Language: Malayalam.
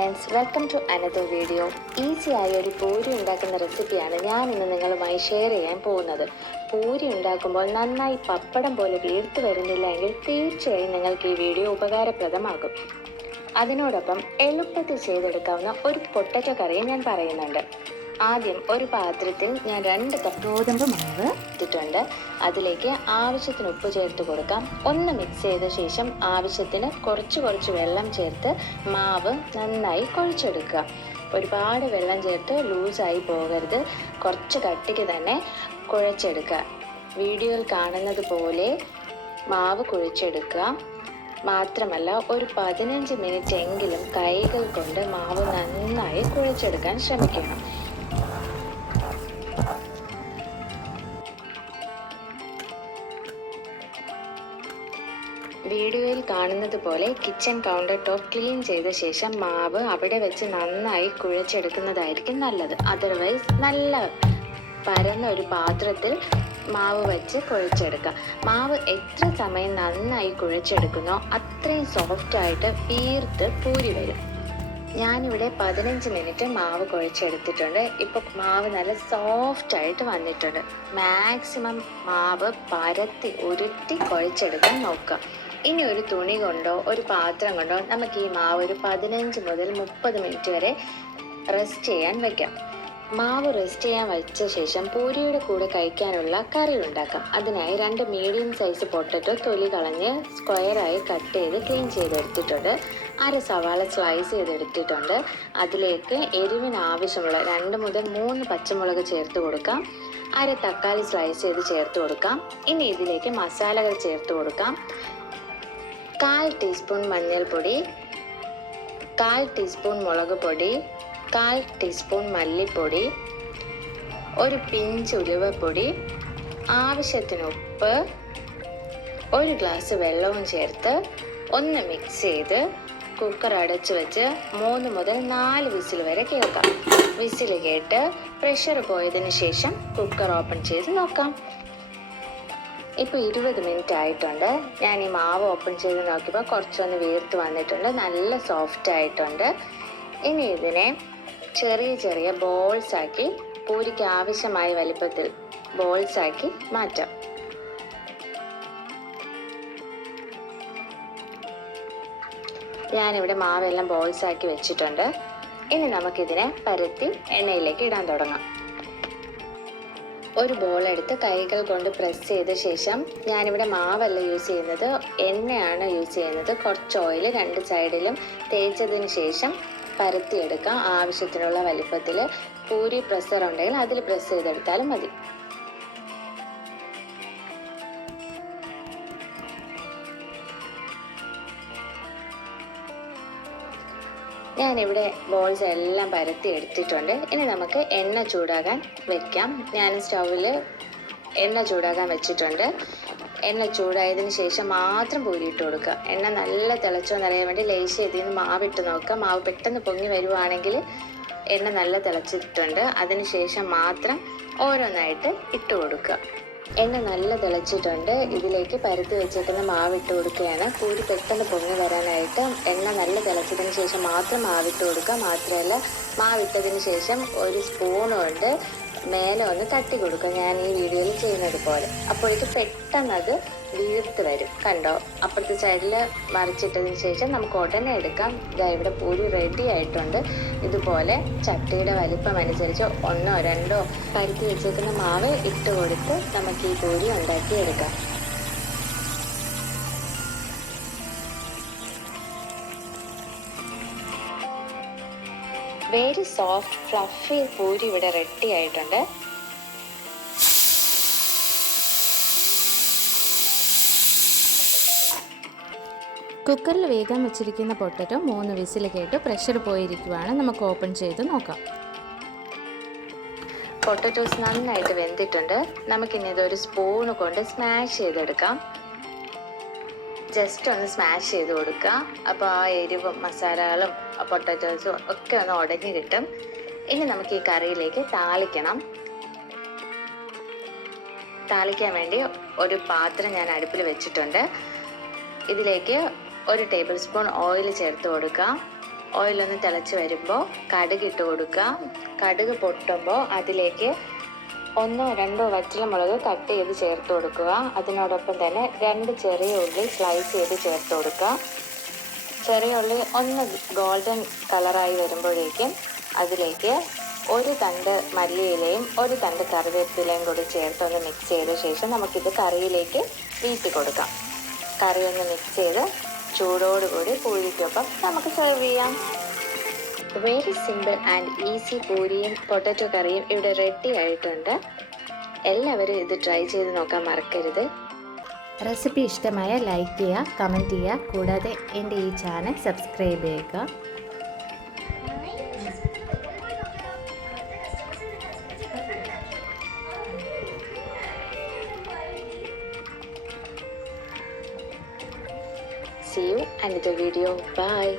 Friends, welcome to another video. ഈസിയായ ഒരു പൂരി ഉണ്ടാക്കുന്ന റെസിപ്പിയാണ് ഞാൻ ഇന്ന് നിങ്ങളുമായി ഷെയർ ചെയ്യാൻ പോകുന്നത്. പൂരി ഉണ്ടാക്കുമ്പോൾ നന്നായി പപ്പടം പോലെ വീർത്ത് വരുന്നില്ല എങ്കിൽ തീർച്ചയായും നിങ്ങൾക്ക് ഈ വീഡിയോ ഉപകാരപ്രദമാകും. അതിനോടൊപ്പം എളുപ്പത്തിൽ ചെയ്തെടുക്കാവുന്ന ഒരു പൊട്ടറ്റോ കറിയും ഞാൻ പറയുന്നുണ്ട്. ആദ്യം ഒരു പാത്രത്തിൽ ഞാൻ 2 കപ്പ് ഗോതമ്പ് മാവ് ഇട്ടിട്ടുണ്ട്. അതിലേക്ക് ആവശ്യത്തിന് ഉപ്പ് ചേർത്ത് കൊടുക്കാം. ഒന്ന് മിക്സ് ചെയ്ത ശേഷം ആവശ്യത്തിന് കുറച്ച് വെള്ളം ചേർത്ത് മാവ് നന്നായി കുഴച്ചെടുക്കുക. ഒരുപാട് വെള്ളം ചേർത്ത് ലൂസായി പോകരുത്, കുറച്ച് കട്ടിക്ക് തന്നെ കുഴച്ചെടുക്കുക. വീഡിയോയിൽ കാണുന്നത് പോലെ മാവ് കുഴച്ചെടുക്കുക. മാത്രമല്ല, ഒരു 15 മിനിറ്റ് എങ്കിലും കൈകൾ കൊണ്ട് മാവ് നന്നായി കുഴച്ചെടുക്കാൻ ശ്രമിക്കണം. വീഡിയോയിൽ കാണുന്നത് പോലെ കിച്ചൺ കൗണ്ടർ ടോപ്പ് ക്ലീൻ ചെയ്ത ശേഷം മാവ് അവിടെ വെച്ച് നന്നായി കുഴച്ചെടുക്കുന്നതായിരിക്കും നല്ലത്. അതർവൈസ് നല്ല പരന്ന ഒരു പാത്രത്തിൽ മാവ് വെച്ച് കുഴച്ചെടുക്കുക. മാവ് എത്ര സമയം നന്നായി കുഴച്ചെടുക്കുന്നോ അത്രയും സോഫ്റ്റായിട്ട് വീർത്ത് പൂരി വരും. ഞാനിവിടെ 15 മിനിറ്റ് മാവ് കുഴച്ചെടുത്തിട്ടുണ്ട്. ഇപ്പോൾ മാവ് നല്ല സോഫ്റ്റായിട്ട് വന്നിട്ടുണ്ട്. മാക്സിമം മാവ് പരത്തി ഉരുട്ടി കുഴച്ചെടുക്കാൻ നോക്കുക. ഇനി ഒരു തുണി കൊണ്ടോ ഒരു പാത്രം കൊണ്ടോ നമുക്ക് ഈ മാവ് ഒരു 15 മുതൽ 30 മിനിറ്റ് വരെ റെസ്റ്റ് ചെയ്യാൻ വയ്ക്കാം. മാവ് റെസ്റ്റ് ചെയ്യാൻ വെച്ച ശേഷം പൂരിയുടെ കൂടെ കഴിക്കാനുള്ള കറി ഉണ്ടാക്കാം. അതിനായി 2 മീഡിയം സൈസ് പൊട്ടറ്റോ തൊലി കളഞ്ഞ് സ്ക്വയറായി കട്ട് ചെയ്ത് ക്ലീൻ ചെയ്തെടുത്തിട്ടുണ്ട്. 1/2 സവാള സ്ലൈസ് ചെയ്തെടുത്തിട്ടുണ്ട്. അതിലേക്ക് എരിവിന് ആവശ്യമുള്ള 2 മുതൽ 3 പച്ചമുളക് ചേർത്ത് കൊടുക്കാം. 1/2 തക്കാളി സ്ലൈസ് ചെയ്ത് ചേർത്ത് കൊടുക്കാം. ഇനി ഇതിലേക്ക് മസാലകൾ ചേർത്ത് കൊടുക്കാം. 1/4 ടീസ്പൂൺ മഞ്ഞൾപ്പൊടി, 1/4 ടീസ്പൂൺ മുളക് പൊടി, 1/4 ടീസ്പൂൺ മല്ലിപ്പൊടി, ഒരു പിഞ്ച് ഉലുവപ്പൊടി, ആവശ്യത്തിന് ഉപ്പ്, 1 ഗ്ലാസ് വെള്ളവും ചേർത്ത് ഒന്ന് മിക്സ് ചെയ്ത് കുക്കർ അടച്ചു വെച്ച് 3 മുതൽ 4 വിസിൽ വരെ കേൾക്കാം. വിസിൽ കേട്ട് പ്രഷർ പോയതിന് ശേഷം കുക്കർ ഓപ്പൺ ചെയ്ത് നോക്കാം. ഇപ്പോൾ 20 മിനിറ്റ് ആയിട്ടുണ്ട്. ഞാൻ ഈ മാവ് ഓപ്പൺ ചെയ്ത് നോക്കിയപ്പോൾ കുറച്ചൊന്ന് വീർത്ത് വന്നിട്ടുണ്ട്. നല്ല സോഫ്റ്റ് ആയിട്ടുണ്ട്. ഇനി ഇതിനെ ചെറിയ ബോൾസ് ആക്കി പൂരിക്ക് ആവശ്യമായ വലിപ്പത്തിൽ ബോൾസ് ആക്കി മാറ്റാം. ഞാനിവിടെ മാവെല്ലാം ബോൾസ് ആക്കി വെച്ചിട്ടുണ്ട്. ഇനി നമുക്കിതിനെ പരത്തി എണ്ണയിലേക്ക് ഇടാൻ തുടങ്ങാം. ഒരു ബോൾ എടുത്ത് കൈകൾ കൊണ്ട് പ്രസ് ചെയ്ത ശേഷം ഞാനിവിടെ മാവല്ല യൂസ് ചെയ്യുന്നത്, എണ്ണയാണ് യൂസ് ചെയ്യുന്നത്. കുറച്ച് ഓയിൽ 2 സൈഡിലും തേച്ചതിന് ശേഷം പരത്തിയെടുക്കാം. ആവശ്യത്തിനുള്ള വലിപ്പത്തിൽ പൂരി പ്രസ്സർ ഉണ്ടെങ്കിൽ അതിൽ പ്രസ് ചെയ്തെടുത്താലും മതി. ഞാനിവിടെ ബോൾസ് എല്ലാം പരത്തി എടുത്തിട്ടുണ്ട്. ഇനി നമുക്ക് എണ്ണ ചൂടാകാൻ വെക്കാം. ഞാൻ സ്റ്റൗവിൽ എണ്ണ ചൂടാകാൻ വെച്ചിട്ടുണ്ട്. എണ്ണ ചൂടായതിന് ശേഷം മാത്രം പൂരി ഇട്ട് കൊടുക്കുക. എണ്ണ നല്ല തിളച്ചോന്നറിയാൻ വേണ്ടി ലേശം ഇതിൽ നിന്ന് മാവിട്ട് നോക്കുക. മാവ് പെട്ടെന്ന് പൊങ്ങി വരുവാണെങ്കിൽ എണ്ണ നല്ല തിളച്ചിട്ടുണ്ട്. അതിന് ശേഷം മാത്രം ഓരോന്നായിട്ട് ഇട്ട് കൊടുക്കുക. എണ്ണ നല്ല തിളച്ചിട്ടുണ്ട്. ഇതിലേക്ക് പരത്തി വെച്ചേക്കുന്ന മാവ് ഇട്ട് കൊടുക്കുകയാണ്. പൂരി പെട്ടെന്ന് പൊങ്ങി വരാനായിട്ട് എണ്ണ നല്ല തിളച്ചതിന് ശേഷം മാത്രം മാവിട്ട് കൊടുക്കുക. മാത്രമല്ല, മാവിട്ടതിന് ശേഷം ഒരു സ്പൂൺ കൊണ്ട് മേലെ ഒന്ന് തട്ടി കൊടുക്കുക, ഞാൻ ഈ വീഡിയോയിൽ ചെയ്യുന്നത് പോലെ. അപ്പോഴേക്ക് പെട്ടെന്ന് അത് വീർത്ത് വരും. കണ്ടോ? അപ്പുറത്തെ സൈഡിൽ മറിച്ചിട്ടതിന് ശേഷം നമുക്ക് ഉടനെ എടുക്കാം. ഇതാ ഇവിടെ പൂരി റെഡി ആയിട്ടുണ്ട്. ഇതുപോലെ ചട്ടിയുടെ വലിപ്പം അനുസരിച്ച് 1 or 2 പരത്തി വെച്ചേക്കുന്ന മാവ് ഇട്ട് കൊടുത്ത് നമുക്ക് ഈ പൂരി ഉണ്ടാക്കിയെടുക്കാം. വെരി സോഫ്റ്റ് ഫ്ലഫി പൂരി ഇവിടെ റെഡി ആയിട്ടുണ്ട്. കുക്കറിൽ വേഗം വെച്ചിരിക്കുന്ന പൊട്ടറ്റോ 3 വിസിൽ കേട്ട് പ്രഷർ പോയിരിക്കുവാണ്. നമുക്ക് ഓപ്പൺ ചെയ്ത് നോക്കാം. പൊട്ടറ്റോസ് നന്നായിട്ട് വെന്തിട്ടുണ്ട്. നമുക്കിനി ഇതൊരു സ്പൂണ് കൊണ്ട് സ്മാഷ് ചെയ്തെടുക്കാം. ജസ്റ്റ് ഒന്ന് സ്മാഷ് ചെയ്ത് കൊടുക്കുക. അപ്പോൾ ആ എരിവും മസാലകളും പൊട്ടറ്റോസും ഒക്കെ ഒന്ന് ഉടഞ്ഞ് കിട്ടും. ഇനി നമുക്ക് ഈ കറിയിലേക്ക് താളിക്കണം. താളിക്കാൻ വേണ്ടി ഒരു പാത്രം ഞാൻ അടുപ്പിൽ വെച്ചിട്ടുണ്ട്. ഇതിലേക്ക് 1 ടേബിൾ സ്പൂൺ ഓയിൽ ചേർത്ത് കൊടുക്കാം. ഓയിലൊന്ന് തിളച്ച് വരുമ്പോൾ കടുക് ഇട്ട് കൊടുക്കുക. കടുക് പൊട്ടുമ്പോൾ അതിലേക്ക് 1-2 വറ്റൽമുളക് കട്ട് ചെയ്ത് ചേർത്ത് കൊടുക്കുക. അതിനോടൊപ്പം തന്നെ 2 ചെറിയ ഉള്ളി സ്ലൈസ് ചെയ്ത് ചേർത്ത് കൊടുക്കുക. ചെറിയ ഉള്ളി ഒന്ന് ഗോൾഡൻ കളറായി വരുമ്പോഴേക്കും അതിലേക്ക് 1 തണ്ട് മല്ലിയിലയും 1 തണ്ട് കറിവേപ്പിലയും കൂടി ചേർത്ത് ഒന്ന് മിക്സ് ചെയ്ത ശേഷം നമുക്കിത് കറിയിലേക്ക് വീഴ്ത്തി കൊടുക്കാം. കറി ഒന്ന് മിക്സ് ചെയ്ത് ചൂടോടുകൂടി പൂരിക്കൊപ്പം നമുക്ക് സെർവ് ചെയ്യാം. വെരി സിമ്പിൾ ആൻഡ് ഈസി പൂരിയും പൊട്ടറ്റോ കറിയും ഇവിടെ റെഡി ആയിട്ടുണ്ട്. എല്ലാവരും ഇത് ട്രൈ ചെയ്ത് നോക്കാൻ മറക്കരുത്. റെസിപ്പി ഇഷ്ടമായ ലൈക്ക് ചെയ്യുക, കമൻറ്റ് ചെയ്യുക, കൂടാതെ എൻ്റെ ഈ ചാനൽ സബ്സ്ക്രൈബ് ചെയ്യുക. See you in the video. Bye.